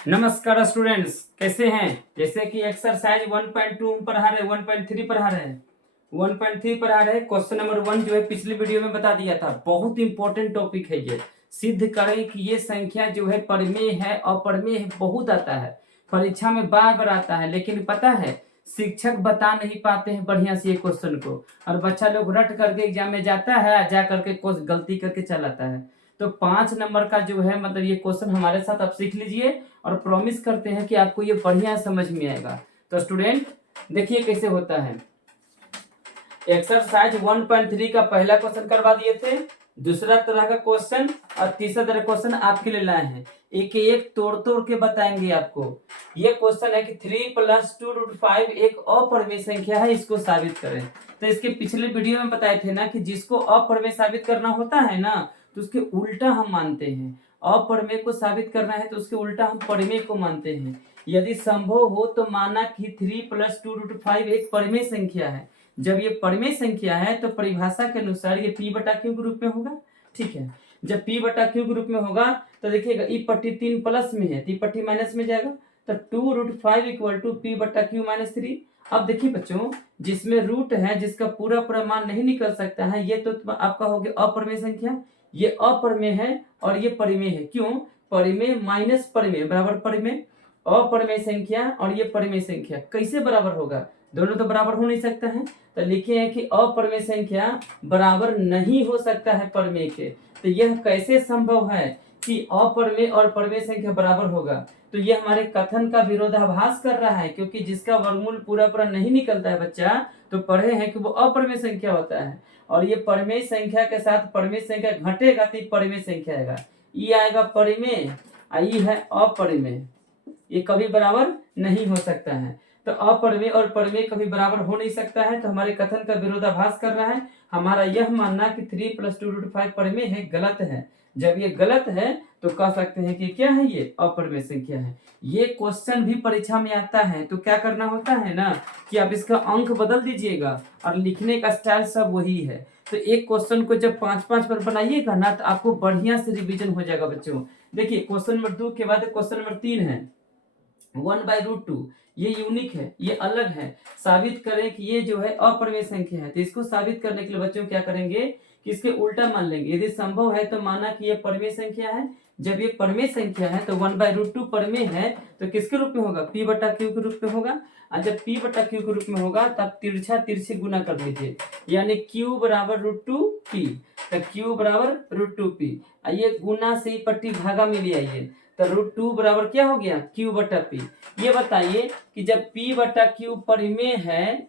नमस्कार स्टूडेंट्स, कैसे हैं। जैसे कि एक्सरसाइज 1.2 पढ़ा रहे, 1.3 पढ़ा रहे, 1.3 पढ़ा रहे। क्वेश्चन नंबर 1 जो है पिछली वीडियो में बता दिया था। बहुत इंपॉर्टेंट टॉपिक है ये। सिद्ध करें कि ये संख्या जो है परिमेय है, अपरिमेय है। बहुत आता है परीक्षा में, बार बार आता है, लेकिन पता है शिक्षक बता नहीं पाते हैं बढ़िया से ये क्वेश्चन को, और बच्चा लोग रट करके एग्जाम में जाता है, जा करके कुछ गलती करके चल आता है। तो 5 नंबर का जो है मतलब ये क्वेश्चन हमारे साथ आप सीख लीजिए, और प्रॉमिस करते हैं कि आपको ये बढ़िया समझ में आएगा। तो स्टूडेंट देखिए कैसे होता है। एक्सरसाइज 1.3 का पहला क्वेश्चन करवा दिए थे, दूसरा तरह का क्वेश्चन और तीसरा तरह क्वेश्चन आपके लिए लाए हैं। एक एक तोड़ तोड़ के बताएंगे आपको। ये क्वेश्चन है कि 3 + 2√5 एक अपरिमेय संख्या है, इसको साबित करें। तो इसके पिछले वीडियो में बताए थे ना कि जिसको अपरिमेय साबित करना होता है ना, तो उसके उल्टा हम मानते हैं। अपरिमेय को साबित करना है तो उसके उल्टा हम परिमेय को मानते हैं। यदि संभव हो तो माना कि 3 + 2√5 एक परिमेय संख्या है। जब ये परिमेय संख्या है तो परिभाषा के अनुसार ये p/q के रूप में होगा। ठीक है, जब p/q के रूप में होगा तो देखिएगा ई पट्टी 3 प्लस में है, 3 पट्टी माइनस में जाएगा, तो 2√5 = p/q - 3। अब देखिए बच्चों, जिसमें रूट है, जिसका पूरा पूरा मान नहीं निकल सकता है, ये तो आपका हो गया अपरिमेय संख्या। ये अपरिमेय है और ये परिमेय है। क्यों? परिमेय माइनस परिमेय बराबर परिमेय। अपरिमेय संख्या और ये परिमेय संख्या कैसे बराबर होगा? दोनों तो बराबर हो नहीं सकता है। तो लिखे हैं कि अपरिमेय संख्या बराबर नहीं हो सकता है परिमेय के। तो यह कैसे संभव है कि अपरिमेय और परिमेय संख्या बराबर होगा? तो यह हमारे कथन का विरोधाभास कर रहा है, क्योंकि जिसका वर्गमूल पूरा पूरा नहीं निकलता है बच्चा, तो पढ़े हैं कि वो अपरिमेय संख्या होता है। और ये परिमेय संख्या के साथ परिमेय संख्या घटेगा तो परिमेय संख्या आएगा। ये आएगा परिमेय, ये है अपरिमेय। ये कभी बराबर नहीं हो सकता है। तो अपरिमेय और परिमेय कभी बराबर हो नहीं सकता है, तो हमारे कथन का विरोधाभास कर रहा है। हमारा यह मानना कि 3 + 2√5 परिमेय है, गलत है। जब ये गलत है तो कह सकते हैं कि क्या है, ये अपरिमेय संख्या है। ये क्वेश्चन भी परीक्षा में आता है, तो क्या करना होता है ना कि आप इसका अंक बदल दीजिएगा और लिखने का स्टाइल सब वही है। तो एक क्वेश्चन को जब 5-5 पर बनाइएगा ना, तो आपको बढ़िया से रिवीजन हो जाएगा बच्चों। देखिए क्वेश्चन नंबर 2 के बाद क्वेश्चन नंबर 3 है 1/√2। ये यूनिक है, ये अलग है। साबित करें कि ये जो है अपरिमेय संख्या है। तो इसको साबित करने के लिए बच्चों क्या करेंगे कि इसके उल्टा मान लेंगे। यदि संभव है तो माना कि ये परिमेय संख्या है। जब ये परिमेय संख्या है तो 1/√2 परिमेय है, तो किसके रूप में होगा? p/q के रूप में होगा। और जब p/q के रूप में होगा तब तिरछा तिरछे गुना कर लीजिए, यानी q = √2p। तो q = √2p। ये गुना से ही पट्टी भागा में ले आइए, तो √2 बराबर क्या हो गया? q/p। ये बताइए कि जब p/q परिमेय है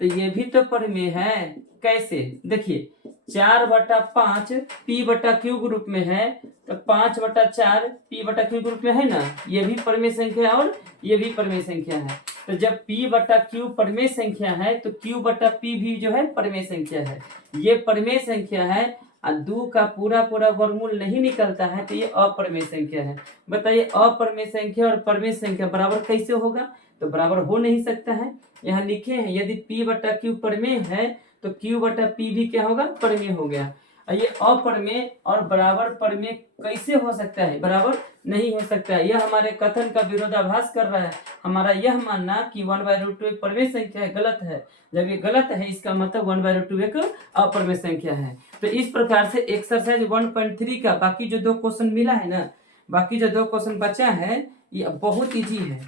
तो ये भी तो परिमेय है। कैसे? देखिए 4/5 p/q के रूप में है, तो 5/4 p/q के रूप में है ना। ये भी परिमेय संख्या है और ये भी परिमेय संख्या है। तो जब p/q परिमेय संख्या है तो q/p भी जो है परिमेय संख्या है। ये परिमेय संख्या है और 2 का पूरा पूरा वर्गमूल नहीं निकलता है, तो ये अपरिमेय संख्या है। बताइए अपरिमेय संख्या और परिमेय संख्या बराबर कैसे होगा? तो बराबर हो नहीं सकता है। यहाँ लिखे हैं यदि p/q परिमेय है तो q/p भी क्या होगा? परिमेय हो गया। ये अपरिमेय और बराबर परिमेय कैसे हो सकता है? बराबर नहीं हो सकता है। यह हमारे कथन का विरोधाभास कर रहा है। हमारा यह मानना कि 1/√2 एक परिमेय संख्या है, गलत है। जब ये गलत है, इसका मतलब 1/√2 एक अपरिमेय संख्या है। तो इस प्रकार से एक्सरसाइज 1.3 का बाकी जो 2 क्वेश्चन मिला है ना, बाकी जो 2 क्वेश्चन बचा है, ये बहुत इजी है।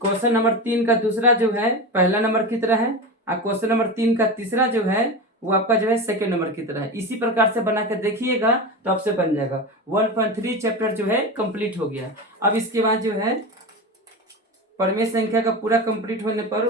क्वेश्चन नंबर 3 का दूसरा जो है पहला नंबर की तरह है, और क्वेश्चन नंबर 3 का तीसरा जो है वो आपका जो है सेकंड नंबर की तरह है। इसी प्रकार से बना के देखिएगा तो आपसे बन जाएगा। 1.3 चैप्टर जो है कंप्लीट हो गया। अब इसके बाद जो है परिमेय संख्या का पूरा कंप्लीट होने पर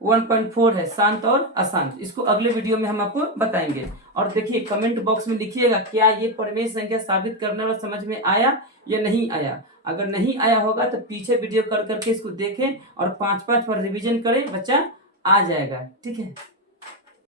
1.4 है, शांत और अशांत। इसको अगले वीडियो में हम आपको बताएंगे। और देखिए कमेंट बॉक्स में लिखिएगा क्या ये परिमेय संख्या साबित करने वाला समझ में आया या नहीं आया। अगर नहीं आया होगा तो पीछे वीडियो कर करके इसको देखें और 5-5 पर रिवीजन करें, बच्चा आ जाएगा। ठीक है।